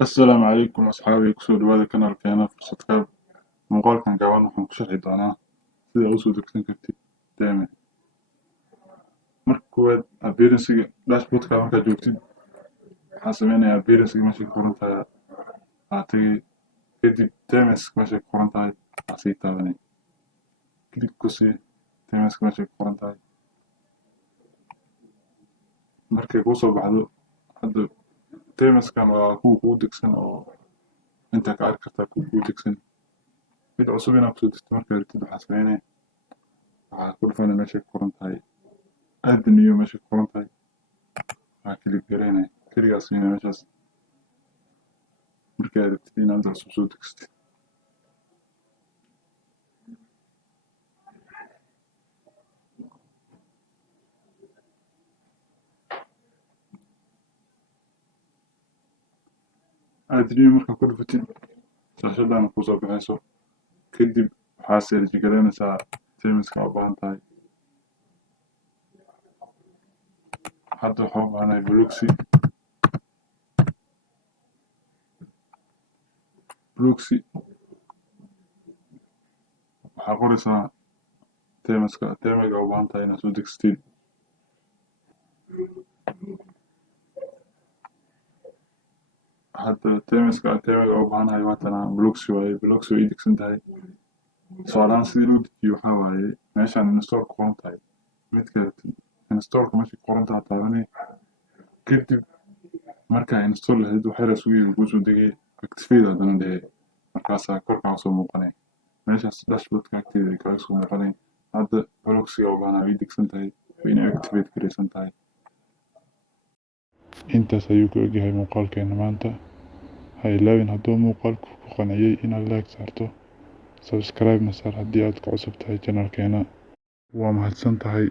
السلام عليكم أصحابي كسور هذا كان كيانا فرصة كاب مقال كان قاوانا حن كشرحي دانا سيدا أوسو دكتين كتير دايما مركواد أبيرنسي داش بوت كاوان كجوكتين حاسمين أبيرنسي ماشي كورنتا أعطي كدي تامس ماشي كورنتا عسيتا بني كدي كوسي تامس ماشي كورنتا مركي كوسو بعدو حد تامس كان كو دكسن أو أنت كعارف كرتا كو دكسن mid cusub inaad soo degto markaad rabtid waxaa sameynaya waxaa ku dhufanaya meeshay ku qoran tahay aadam iyo meeshay ku qoran tahay waxaa kilig garaynaya keligaas siinaya meeshaas markaad rabtid inaad mid cusub soo degsatid aadam iyo markaa ku dhufatid shaashadana kusoo bixayso kadib waxaa seerji garaynaysaa temiska u baahan tahay hadda waxaa u baahanahay bluxy waxaa qoraysaa temiga u baahan tahay inaad soo degsatid hadda temiga u baahanahay waatana bluxy waaye bluxy way degsan tahay su'aalahan sidii loo dejiyo waxaa waaye meeshaan install ku qoran tahay midka installka meesha ku qoran tahay taabanay kadib markaa install lahayd waxay la sugi kusoo degay activate haddana dee markaasaa korkaa soo muuqanay meeshaas dashboardka agteeda ay kaga soo muuqanay hadda bluxy u baahnaa way degsan tahay wayna activate garaysan tahay intaas ayuu ku egyahay muuqaalkeena maanta ha ilaawin hadduu muuqaalku ku qanciyey inaad like saarto subscribe na saar haddii aad ku cusub tahay channelkeena waa mahadsan tahay